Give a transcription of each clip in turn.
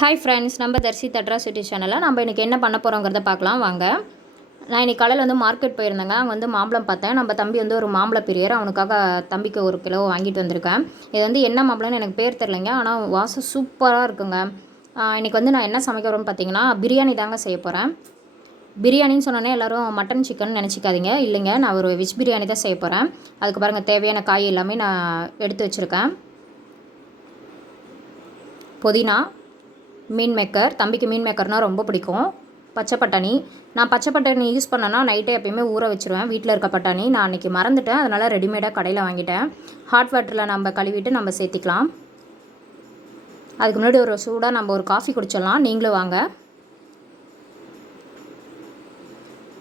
Hi friends, நம்ம தர்சி தட்ராசிட்டி சேனலில் நம்ம இன்றைக்கி என்ன பண்ண போகிறோங்கிறத பார்க்கலாம் வாங்க. நான் இன்றைக்கி காலையில் மார்க்கெட் போயிருந்தேங்க. அங்கே மாம்பழம் பார்த்தேன். நம்ம தம்பி ஒரு மாம்பழ பிரியர். அவனுக்காக தம்பிக்கு 1 கிலோ வாங்கிட்டு வந்திருக்கேன். இது என்ன மாம்பழம்னு எனக்கு பேர் தெரிலைங்க, ஆனால் வாசம் சூப்பராக இருக்குங்க. இன்றைக்கி நான் என்ன சமைக்க போகிறேன்னு பார்த்தீங்கன்னா, பிரியாணி தாங்க செய்ய போகிறேன். பிரியாணின்னு சொன்னோன்னே எல்லோரும் மட்டன் சிக்கன் நினச்சிக்காதீங்க. இல்லைங்க, நான் ஒரு வெஜ் பிரியாணி தான் செய்ய போகிறேன். அதுக்கு பாருங்கள், தேவையான காய் எல்லாமே நான் எடுத்து வச்சுருக்கேன். புதினா, மீன் மேக்கர், தம்பிக்கு மீன் மேக்கர்னால் ரொம்ப பிடிக்கும். பச்சை பட்டாணி, நான் பச்சை பட்டாணி யூஸ் பண்ணேன்னா நைட்டே எப்பயுமே ஊற வச்சுருவேன். வீட்டில் இருக்க பட்டாணி நான் அன்றைக்கி மறந்துட்டேன், அதனால் ரெடிமேடாக கடையில் வாங்கிட்டேன். ஹாட் வாட்டரில் நம்ம கழுவிட்டு நம்ம சேர்த்திக்கலாம். அதுக்கு முன்னாடி ஒரு சூடாக நம்ம ஒரு காஃபி குடிச்சிடலாம். நீங்களும் வாங்க.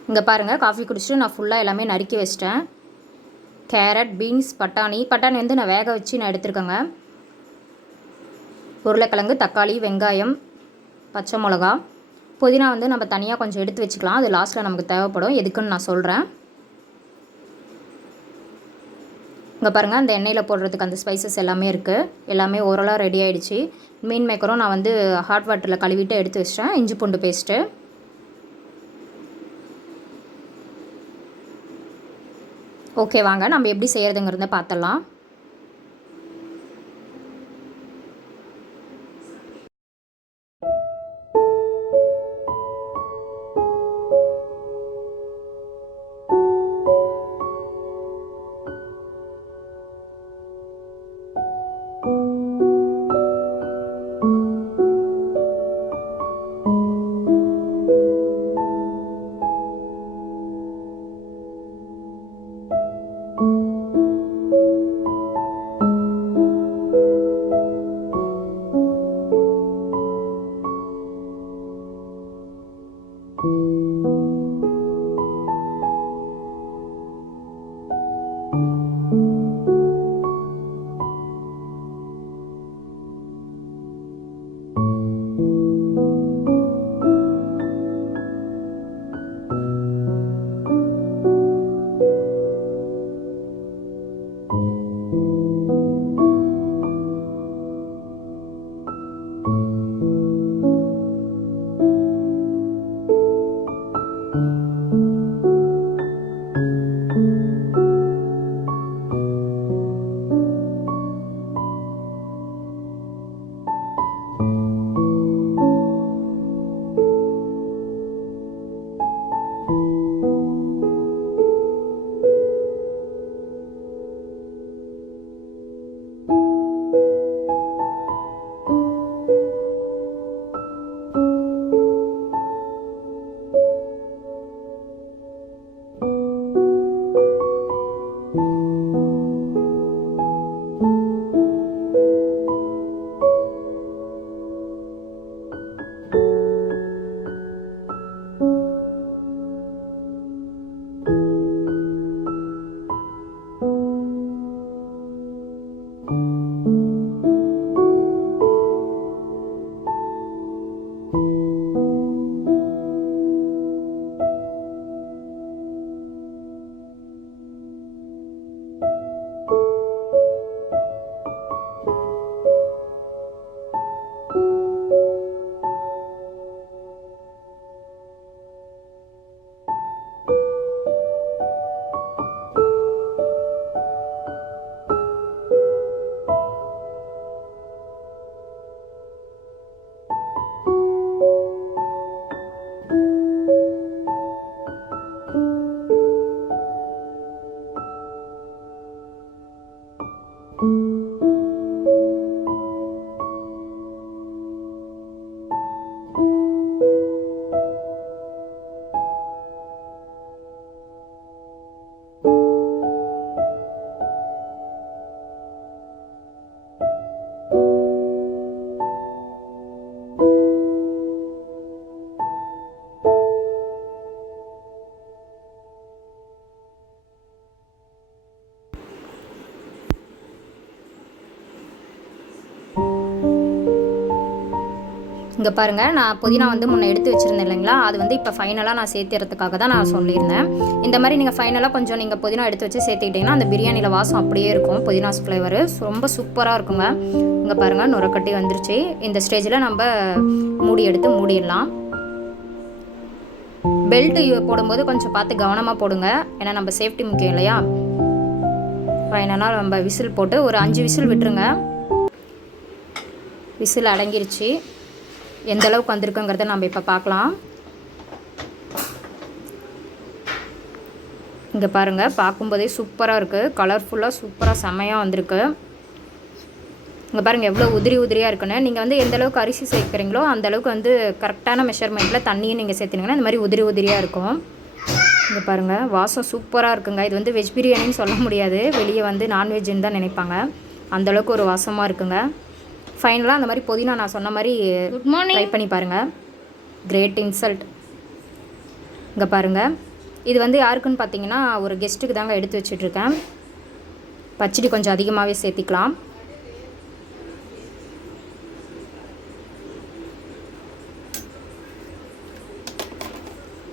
இங்கே பாருங்கள், காஃபி குடிச்சிட்டு நான் ஃபுல்லாக எல்லாமே நறுக்கி வச்சிட்டேன். கேரட், பீன்ஸ், பட்டாணி நான் வேக வச்சு நான் எடுத்துருக்கேங்க. உருளைக்கிழங்கு, தக்காளி, வெங்காயம், பச்சை மிளகா, புதினா நம்ம தனியாக கொஞ்சம் எடுத்து வச்சுக்கலாம். அது லாஸ்ட்டில் நமக்கு தேவைப்படும், எதுக்குன்னு நான் சொல்கிறேன். இங்கே பாருங்கள், அந்த எண்ணெயில் போடுறதுக்கு அந்த ஸ்பைசஸ் எல்லாமே இருக்குது. எல்லாமே ஓரளவு ரெடி ஆகிடுச்சு. மீன் மேக்கரும் நான் ஹாட் வாட்டரில் கழுவிட்டு எடுத்து வச்சிட்டேன். இஞ்சி பூண்டு பேஸ்ட்டு. ஓகே, வாங்க நம்ம எப்படி செய்கிறதுங்கிறத பார்த்துடலாம். இங்கே பாருங்கள், நான் புதினா வந்து முன்னே எடுத்து வச்சுருந்தேன் இல்லைங்களா, அது வந்து இப்போ ஃபைனலாக நான் சேர்த்துறதுக்காக தான் நான் சொல்லியிருந்தேன். இந்த மாதிரி நீங்கள் ஃபைனலாக கொஞ்சம் நீங்கள் புதினா எடுத்து வச்சு சேர்த்துக்கிட்டிங்கன்னா அந்த பிரியாணியில் வாசம் அப்படியே இருக்கும். புதினாஸ் ஃப்ளேவரு ரொம்ப சூப்பராக இருக்குங்க. இங்கே பாருங்கள், நுரக்கட்டி வந்துருச்சு. இந்த ஸ்டேஜில் நம்ம மூடி எடுத்து மூடிடலாம். பெல்ட்டு போடும்போது கொஞ்சம் பார்த்து கவனமாக போடுங்க, ஏன்னா நம்ம சேஃப்டி முக்கியம் இல்லையா. ஃபைனலாக நம்ம விசில் போட்டு ஒரு 5 விசில் விட்டுருங்க. விசில் அடங்கிருச்சு. எந்த அளவுக்கு வந்திருக்குங்கிறத நம்ம இப்போ பார்க்கலாம். இங்கே பாருங்கள், பார்க்கும்போதே சூப்பராக இருக்குது. கலர்ஃபுல்லாக சூப்பராக செம்மையாக வந்திருக்கு. இங்கே பாருங்கள் எவ்வளோ உதிரி உதிரியாக இருக்குன்னு. நீங்கள் வந்து எந்த அளவுக்கு அரிசி சேர்க்குறீங்களோ அந்த அளவுக்கு வந்து கரெக்டான மெஷர்மெண்ட்டில் தண்ணியும் நீங்கள் சேர்த்துனீங்கன்னா இந்த மாதிரி உதிரி உதிரியாக இருக்கும். இங்கே பாருங்கள், வாசம் சூப்பராக இருக்குங்க. இது வந்து வெஜ் பிரியாணின்னு சொல்ல முடியாது, வெளியே வந்து நான்வெஜ்ஜுன்னு தான் நினைப்பாங்க. அந்தளவுக்கு ஒரு வாசமாக இருக்குங்க. ஃபைனலாக அந்த மாதிரி புதினா நான் சொன்ன மாதிரி ட்ரை பண்ணி பாருங்கள். Great insult. இங்கே பாருங்கள், இது வந்து யாருக்குன்னு பார்த்தீங்கன்னா ஒரு கெஸ்ட்டுக்கு தாங்க எடுத்து வச்சிட்ருக்கேன். பச்சடி கொஞ்சம் அதிகமாகவே சேர்த்திக்கலாம்.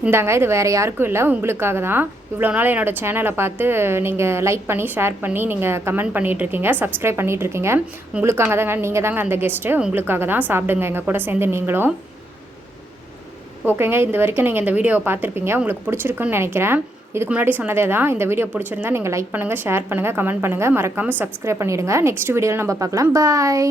இந்தாங்க, இது வேறு யாருக்கும் இல்லை, உங்களுக்காக தான். இவ்வளோ நாள் என்னோடய சேனலை பார்த்து நீங்கள் லைக் பண்ணி ஷேர் பண்ணி நீங்கள் கமெண்ட் பண்ணிகிட்ருக்கீங்க, சப்ஸ்கிரைப் பண்ணிகிட்ருக்கீங்க. உங்களுக்காக தாங்க, நீங்கள் தாங்க அந்த கெஸ்ட்டு. உங்களுக்காக தான். சாப்பிடுங்க எங்கள் கூட சேர்ந்து நீங்களும். ஓகேங்க, இது வரைக்கும் நீங்கள் இந்த வீடியோவை பார்த்துருப்பீங்க. உங்களுக்கு பிடிச்சிருக்குன்னு நினைக்கிறேன். இதுக்கு முன்னாடி சொன்னதே தான். இந்த வீடியோ பிடிச்சிருந்தா நீங்கள் லைக் பண்ணுங்கள், ஷேர் பண்ணுங்கள், கமெண்ட் பண்ணுங்கள். மறக்காமல் சப்ஸ்கிரைப் பண்ணிவிடுங்க. நெக்ஸ்ட் வீடியோவில் நம்ம பார்க்கலாம். பாய்.